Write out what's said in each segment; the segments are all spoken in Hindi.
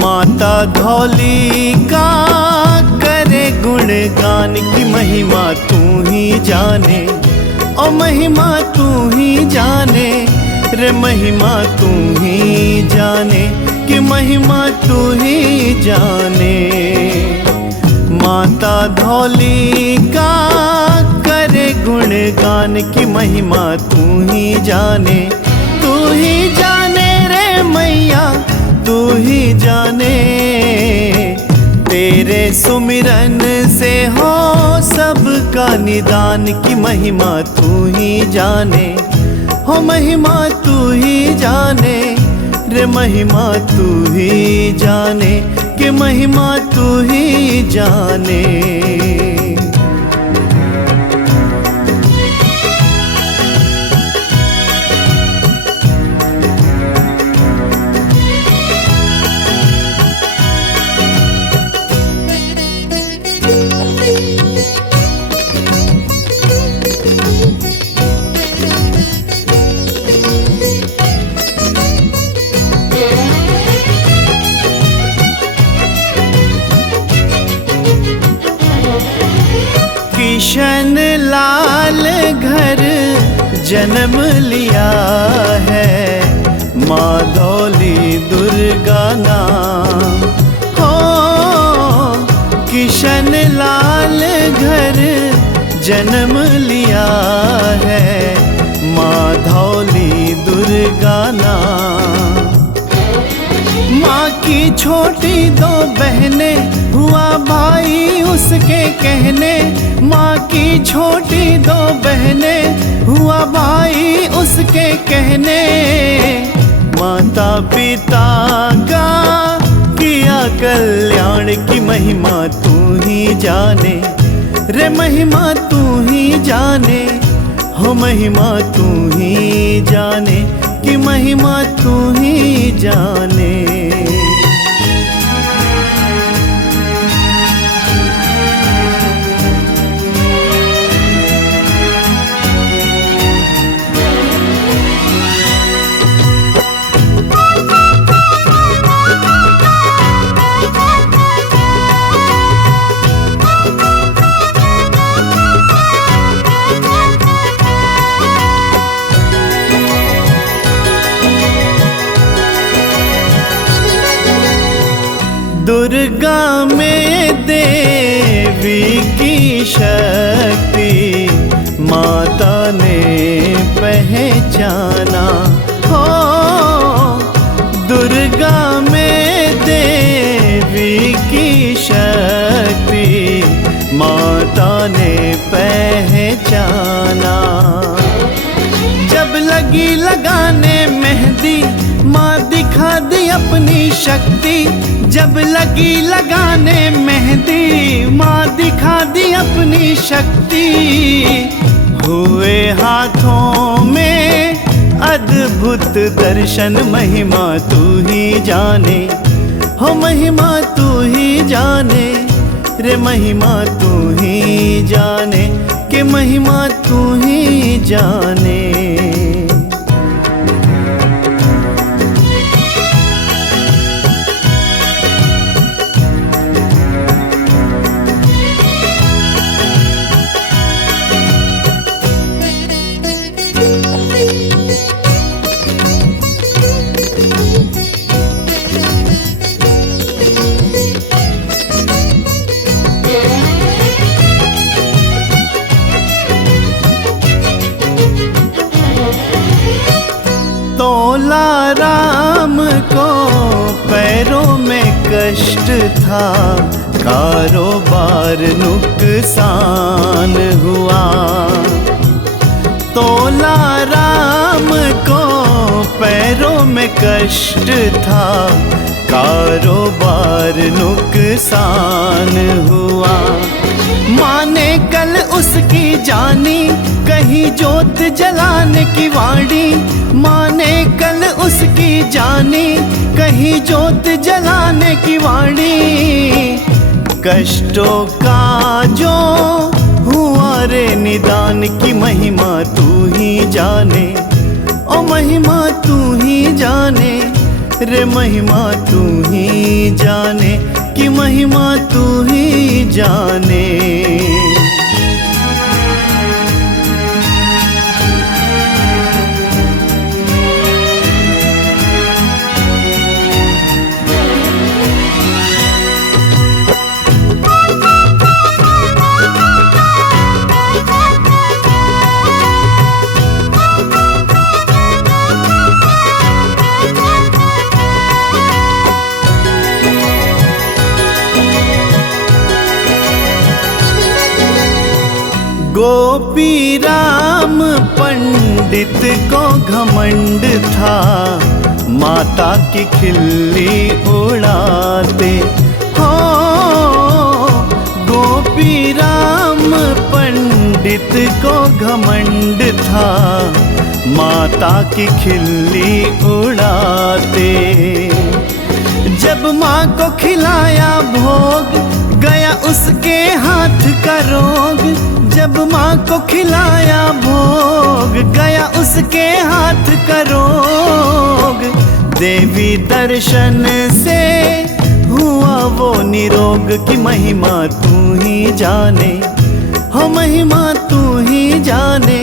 माता धौली का करे गुणगान की महिमा तू ही जाने, ओ महिमा तू ही जाने रे, महिमा तू ही जाने कि महिमा तू ही जाने। माता धौली का करे गुणगान की महिमा तू ही जाने, तू ही जाने रे मैया तू ही जाने। तेरे सुमिरन से हो सबका निदान की महिमा तू ही जाने, हो महिमा तू ही जाने रे, महिमा तू ही जाने कि महिमा तू ही जाने। किशन लाल घर जन्म लिया है, माँ धौली दुर्गा नाम हो। किशन लाल घर जन्म लिया है, माँ धौली दुर्गा नाम। माँ की छोटी दो बहनें हुआ भाई उसके कहने, माँ की छोटी दो बहनें हुआ भाई उसके कहने। माता पिता का किया कल्याण की महिमा तू ही जाने रे, महिमा तू ही जाने, हो महिमा तू ही जाने कि महिमा तू ही जाने। दुर्गा में देवी की शक्ति माता ने पहचाना हो। दुर्गा में देवी की शक्ति माता ने पहचाना। जब लगी लगाने मेहंदी माँ दिखा दी अपनी शक्ति, जब लगी लगाने मेहंदी माँ दिखा दी अपनी शक्ति। हुए हाथों में अद्भुत दर्शन, महिमा तू ही जाने, हो महिमा तू ही जाने रे, महिमा तू ही जाने कि महिमा तू ही जाने। तोला राम को पैरों में कष्ट था, कारोबार नुकसान हुआ। तोला राम को पैरों में कष्ट था, कारोबार नुकसान हुआ। माँ ने कल उसकी जानी, कहीं जोत जलाने की वाणी। माँ ने कल उसकी जानी, कहीं जोत जलाने की वाणी। कष्टों का जो हुआ रे निदान की महिमा तू ही जाने, ओ महिमा तू ही जाने रे, महिमा तू ही जाने कि महिमा तू ही जाने। गोपी राम पंडित को घमंड था, माता की खिल्ली उड़ाते हो। गोपी राम पंडित को घमंड था, माता की खिल्ली उड़ाते। जब माँ को खिलाया भोग, गया उसके हाथ का रोग। जब माँ को खिलाया भोग, गया उसके हाथ का रोग। देवी दर्शन से हुआ वो निरोग की महिमा तू ही जाने, हो महिमा तू ही जाने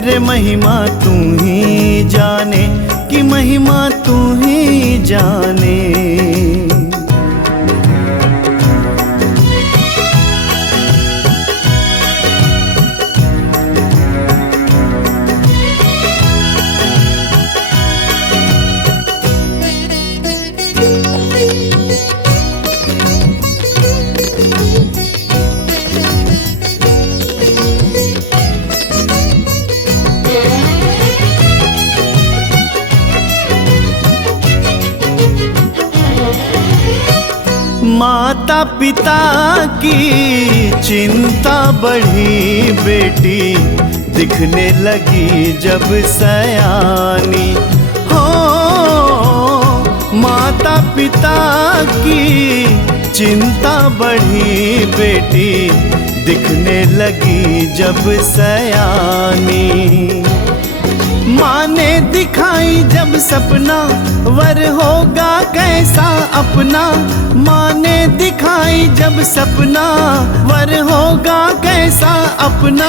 रे, महिमा तू ही जाने कि महिमा तू ही जाने। माता पिता की चिंता बढ़ी, बेटी दिखने लगी जब सयानी हो। माता पिता की चिंता बढ़ी, बेटी दिखने लगी जब सयानी। माँ ने दिखाई जब सपना, वर होगा कैसा अपना। माँ ने दिखाई जब सपना, वर होगा कैसा अपना।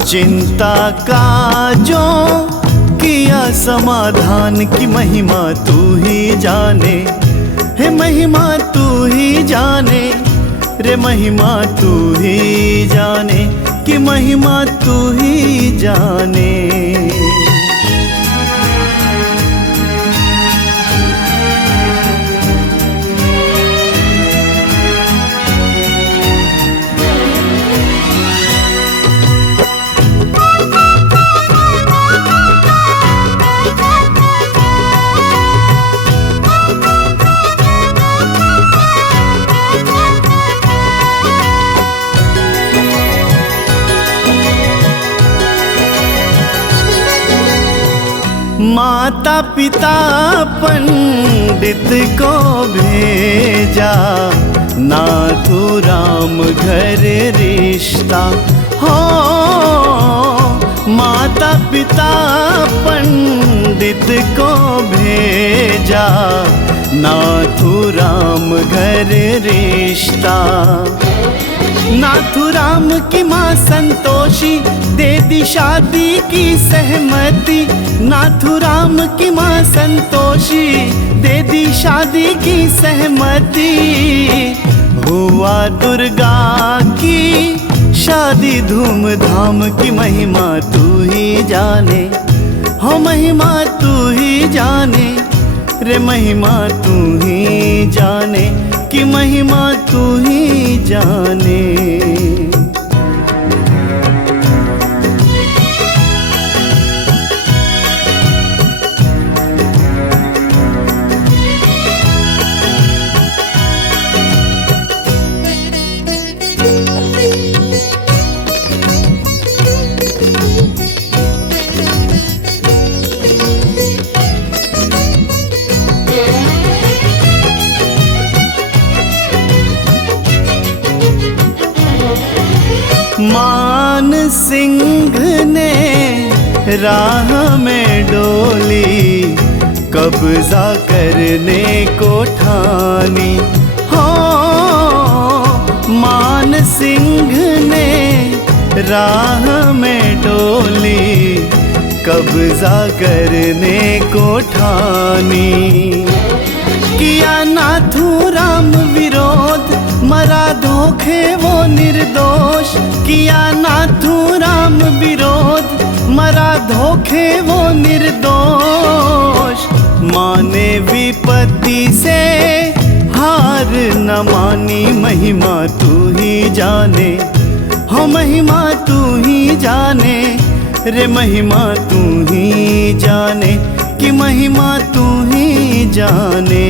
चिंता का जो किया समाधान की महिमा तू ही जाने, हे महिमा तू ही जाने रे, महिमा तू ही जाने कि महिमा तू ही जाने। माता पिता पंडित को भेजा, नाथुराम घर रिश्ता हो। माता पिता पंडित को भेजा, नाथुराम घर रिश्ता। नाथुराम की माँ संतोषी दे दी शादी की सहमति। नाथुराम की माँ संतोषी दे दी शादी की सहमति। हुआ दुर्गा की शादी धूमधाम की महिमा तू ही जाने, हो महिमा तू ही जाने रे, महिमा तू ही जाने कि महिमा तू ही जाने। सिंह ने राह में डोली कब्जा करने को ठानी। हो मान सिंह ने राह में डोली कब्जा करने को ठानी। किया नाथूराम विरोध मरा धोखे वो निर्दोष। किया नाथूराम विरोध मरा धोखे वो निर्दोष। माने विपत्ति से हार न मानी महिमा तू ही जाने। हो महिमा तू ही जाने रे महिमा तू ही जाने कि महिमा तू ही जाने।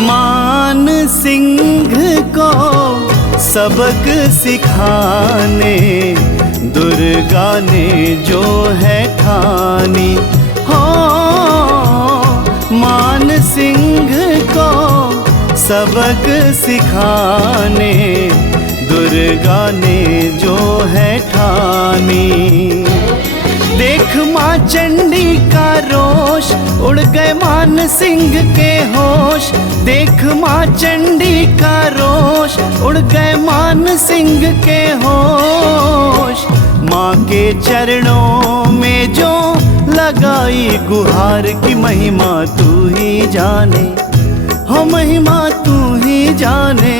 मान सिंह को सबक सिखाने दुर्गा ने जो है ठानी। हो मान सिंह को सबक सिखाने दुर्गा ने जो है ठानी। देख माँ चंडी का रोष उड़ गए मान सिंह के होश। देख माँ चंडी का रोष उड़ गए मान सिंह के होश। माँ के चरणों में जो लगाई गुहार की महिमा तू ही जाने। हो महिमा तू ही जाने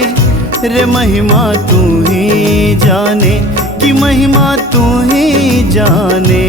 रे महिमा तू ही जाने कि महिमा तू ही जाने।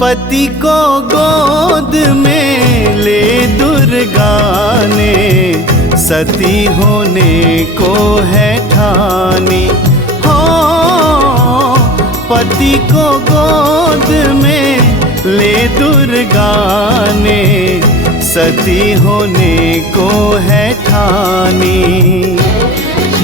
पति को गोद में ले दुर्गा ने सती होने को है ठानी। हो पति को गोद में ले दुर्गा ने सती होने को है ठानी।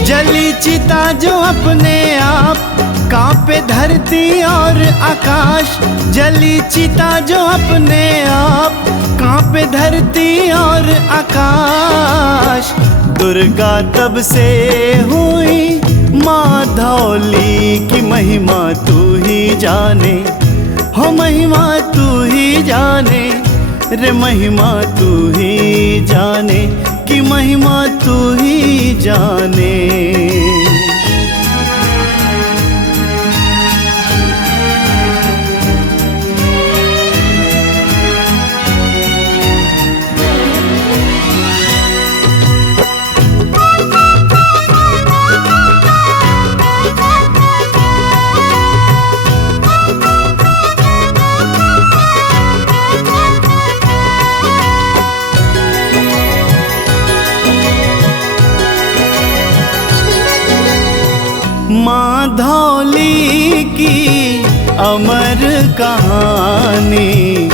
जली चिता जो अपने आप कांपे धरती और आकाश। जली चिता जो अपने आप कांपे धरती और आकाश। दुर्गा तब से हुई माँ धौली की महिमा तू ही जाने। हो महिमा तू ही जाने रे महिमा तू ही जाने कि महिमा तू ही जाने। माँ धौली की अमर कहानी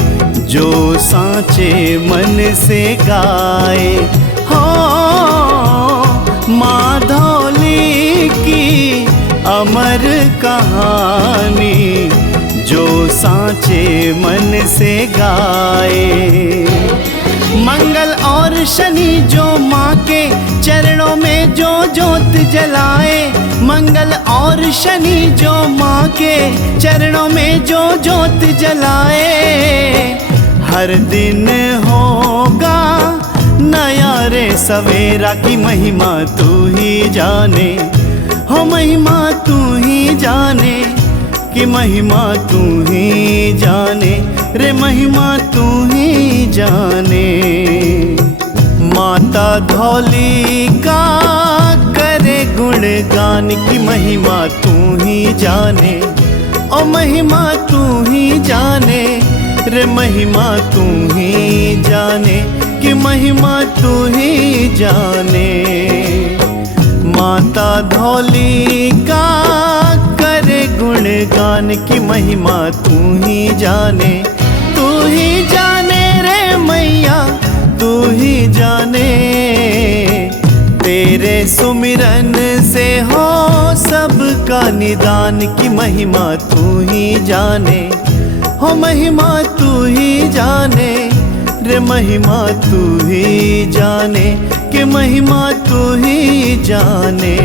जो सांचे मन से गाए। हो माँ धौली की अमर कहानी जो सांचे मन से गाए। मंगल और शनि जो माँ के चरणों में जो जोत जलाए। मंगल और शनि जो माँ के चरणों में जो जोत जलाए। हर दिन होगा नया रे सवेरा की महिमा तू ही जाने। हो महिमा तू ही जाने कि महिमा तू ही जाने रे महिमा तू ही जाने। माता धौली का करे गुणगान की महिमा तू ही जाने ओ महिमा तू ही जाने रे महिमा तू ही जाने कि महिमा तू ही जाने। माता धौली का करे गुणगान की महिमा तू ही जाने रे मैया तू ही जाने। तेरे सुमिरन से हो सबका निदान की महिमा तू ही जाने हो महिमा तू ही जाने रे महिमा तू ही जाने कि महिमा तू ही जाने।